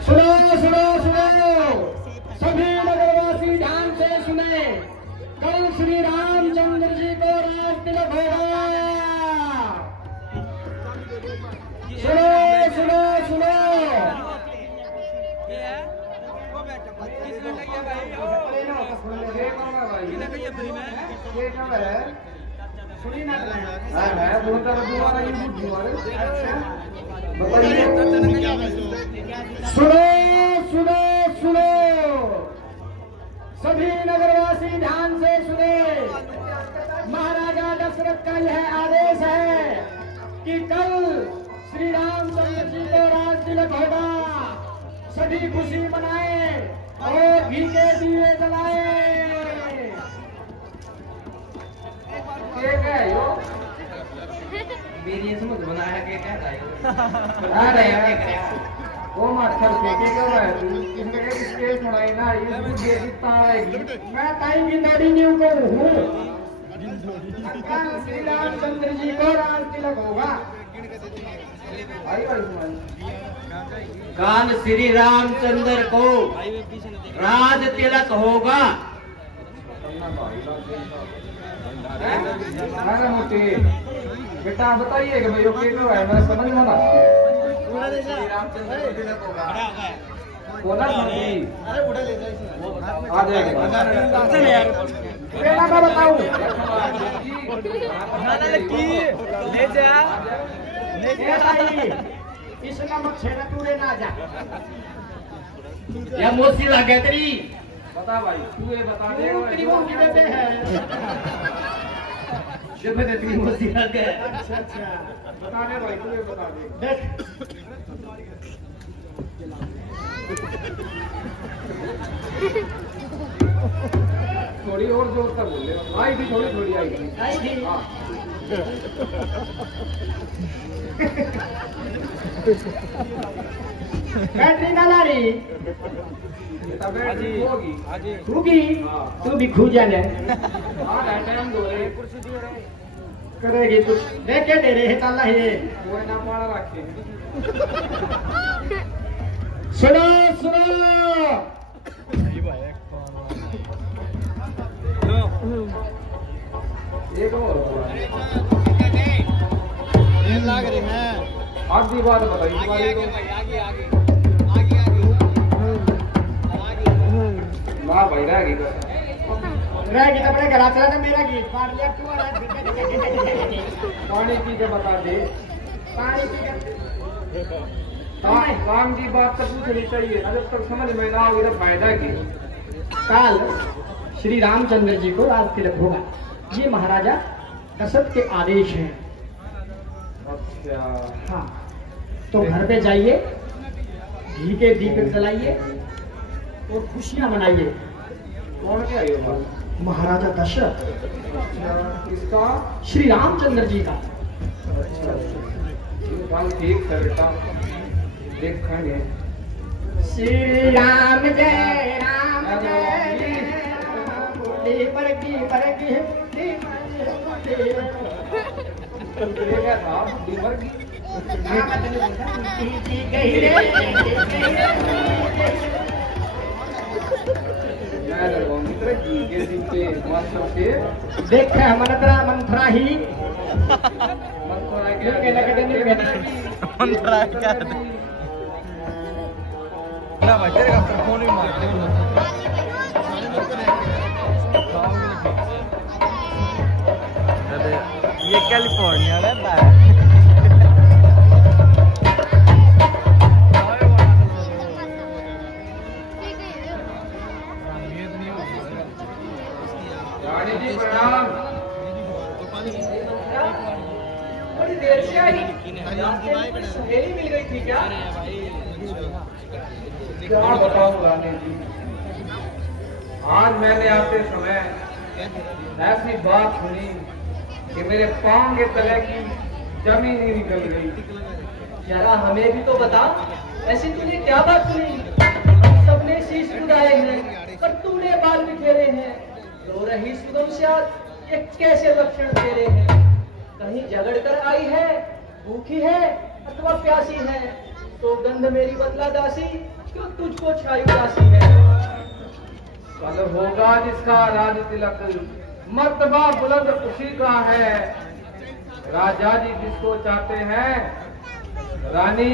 सुनो सुनो सुनो, सभी नगरवासी ध्यान से सुने। कल श्री रामचंद्र जी को राज तिलक होगा। सुनो सुनो सुनो, सुनो सुनो सुनो, सभी नगरवासी ध्यान से सुने। महाराजा दशरथ का यह आदेश है कि कल श्री रामचंद्र जी को राज तिलक होगा। सभी खुशी मनाए और घी के दिए जलाए। केक है यो मेरी समझ बनाया केक है। अरे यार वो मास्टर केक क्यों है तू? किसने के स्टेज बनाई ना ये मुझे कितना आएगी। मैं ताई की दाढ़ी न्यू को हूँ। श्री रामचंद्र जी को राज तिलक होगा। काल श्री रामचंद्र को राज तिलक होगा। बेटा बताइए कि भाई ये क्यों है? मैं समझ में ना श्री रामचंद्र को तिलक होगा। बोला आ जाएगा। मैं बताऊं इस नमक से न तूने ना जा या मोसी लगे तेरी। बता भाई तू ये बता दे की देते हैं जब मैं तेरी मोसी लगे। अच्छा अच्छा बता दे भाई तू ये बता दे। देख थोड़ी और जोर से बोले। आई थी थोड़ी थोड़ी आई थी। बैटरी ना ला रही होगी। तू भी खू जाने करेगी तू। देख के दे रहे ताला ये वो ना पाड़ा रखे। सुनो सुनो, लाग रही है आधी बात बताइए। वाह भाई रहेगी तो अपने घर चला था। मेरा गीत मार लिया तू। पानी पी के बता दे। पानी पी के काम की बात तो पूछनी चाहिए ना। जब तक समझ में ना आओगे तो फायदा की। काल श्री रामचंद्र जी को राज तिलक होगा। ये महाराजा दशरथ के आदेश हैं। अच्छा हाँ, तो घर पे जाइए, घी के दीपक जलाइए और खुशियां मनाइए। कौन क्या है? महाराजा दशरथ। किसका? श्री रामचंद्र जी का। ठीक है बेटा देखेंगे। श्री राम जय राम जय देख मंत्रा मंत्रा ही फोन ये कैलिफोर्निया रहता है। बड़ी देर से आई। सहेली मिल गई थी क्या? क्या बताऊं रानी जी, आज मैंने आते समय ऐसी बात सुनी कि मेरे पांव के तले की जमीन ही निकल गई। जरा हमें भी तो बता, ऐसी तूने क्या बात सुनी? हम सबने शीश उड़ाए हैं पर तूने बाल बिखेरे हैं। रो रही सुगम से ये कैसे लक्षण तेरे हैं? कहीं झगड़ कर भूखी है अथवा प्यासी है, तो गंध मेरी बदला दासी, क्यों तुझको छाई उदासी है। कल होगा जिसका राज तिलक, मर्तबा बुलंद उसी का है। राजा जी जिसको चाहते हैं, रानी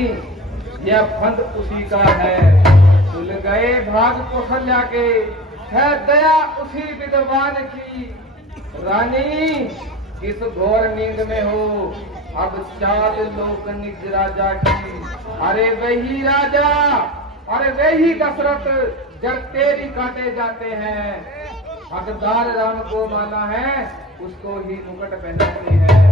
यह फंद उसी का है। भूल गए भाग कौशल्या के, है दया उसी विद्वान की। रानी किस घोर नींद में हो, अब चाल लोक निज राजा की। अरे वही राजा, अरे वही दशरथ जब तेरी काटे जाते हैं। हकदार राम को माना है, उसको ही मुकुट पहनाते हैं।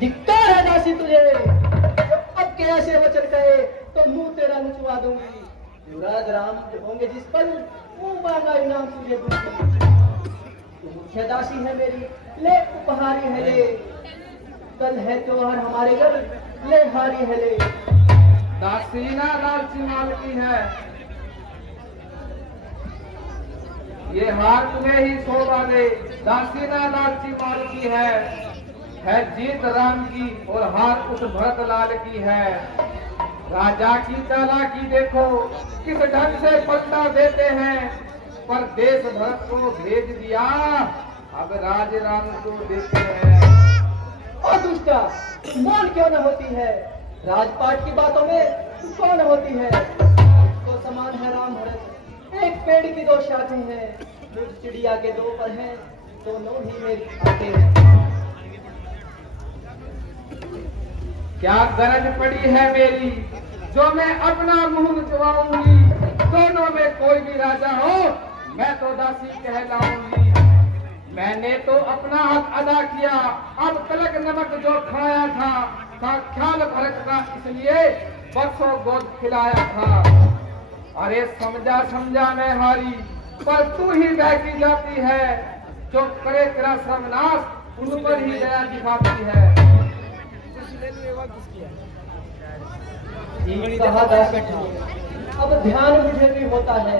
धिक्कार है दासी तुझे, अब के ऐसे वचन कहे तो मुंह तेरा नुचवा दूंगी। युवराज राम होंगे जिस पल, मुंह मांगा इनाम तुझे दूंगी। तू मुख्य दासी है मेरी, ले उपहारी है ले। कल है त्योहार हमारे घर, ले हारी है ले। दासी ना लालची माल की है, ये हार तुम्हें ही शोभा दे। दासी ना लालची माल की है जीत राम की और हार उस भरत लाल की है। राजा की चालाकी देखो, किस ढंग से पलटा देते हैं। पर देश भरत को भेज दिया, अब राज राम को देते हैं। और दुष्टा मान क्यों न होती है, राजपाट की बातों में कौन होती है। तो समान है राम भरत, एक पेड़ की दो शाखें हैं। मुझ चिड़िया के दो पर हैं, दोनों ही मेरी आते हैं। क्या गरज पड़ी है मेरी, जो मैं अपना मुंह नुचवाऊंगी। दोनों में कोई भी राजा हो, मैं तो दासी कहलाऊंगी। मैंने तो अपना हक अदा किया, अब तलक नमक जो खाया था, ख्याल भरत का इसलिए बरसों गोद खिलाया था। अरे समझा समझा मैं हारी, पर तू ही बहकी जाती है। जो करे तेरा सर्वनाश, उन पर ही दया दिखाती है। कहा दासी, अब ध्यान मुझे भी होता है।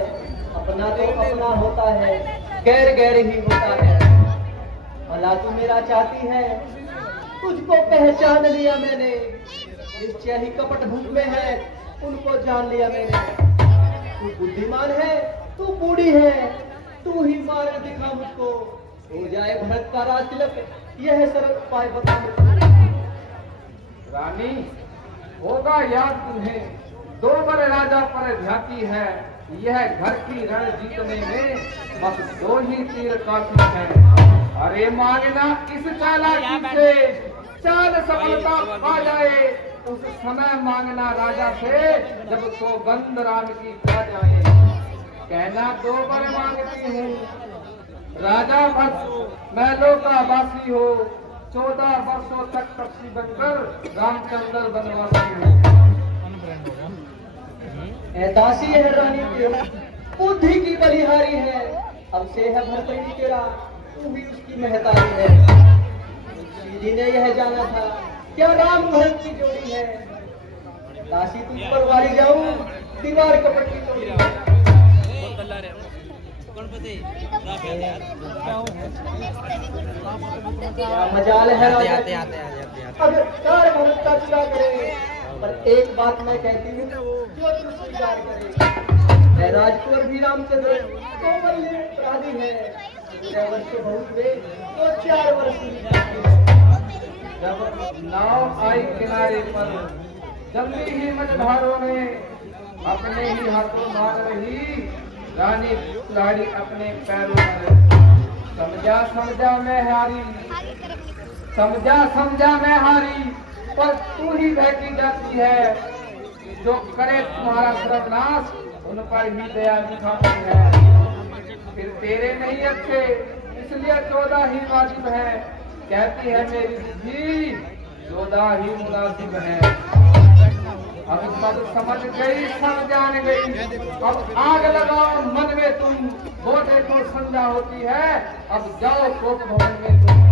अपना तो अपना होता है, गैर गैर ही होता है। भला तू मेरा चाहती है, तुझको पहचान लिया मैंने। निश्चय ही कपट भूख में है, उनको जान लिया मैंने। तू बुद्धिमान है, तू बूढ़ी है, तू ही मार्ग दिखा मुझको। हो जाए भरत का राज तिलक, यह सरल उपाय बता मुझको। रानी होगा याद तुम्हें, दो बर राजा पर ध्याती है। यह घर की रण जीतने में बस दो ही तीर काफी है। अरे मांगना इस चालाकी से, चाल सफलता पा जाए। उस समय मांगना राजा से, जब सौगंध राम की खा जाए। कहना दो बर मांगती हूँ, राजा बस महलों का वासी हो। 14 वर्षों तक तपसी बनकर रामचंद्र बनवासी हो। दासी है रानी तेरा, बुद्धि की बलिहारी है। अब से है भरतई तेरा, तू भी उसकी महतारी है। सीधी ने यह जाना था, क्या राम भरत की जोड़ी है। दासी तुझ पर वारी जाऊं, दीवार कपट की जोड़ी है। क्या मजाल है राजा की, अगर कार भरत का चुरा करे। पर एक बात मैं कहती हूँ, जो तू स्वीकार करे। मैं राजकुंवर भी रामचंद्र कोमल अपराधी है। 6 वर्ष के बहुत हुए तो 4 वर्ष की जब नाव आई किनारे पर, जल्दी ही मझधारों ने अपने ही हाथों मार रही। रानी लाड़ी अपने पैरों पर। समझा समझा मैं हारी, समझा समझा मैं हारी, पर तू ही बहकी जाती है। जो करे तुम्हारा सर्वनाश, उन पर ही दया दिखाती है। फिर तेरे नहीं अच्छे, इसलिए 14 ही वाजिब है। कहती है मेरी बुद्धि, 14 ही मुनासिब है। अब सब समझ गई, सब जान गई। अब आग लगाओ मन में तुम, वो देखो संध्या होती है। अब जाओ कोप भवन में तुम।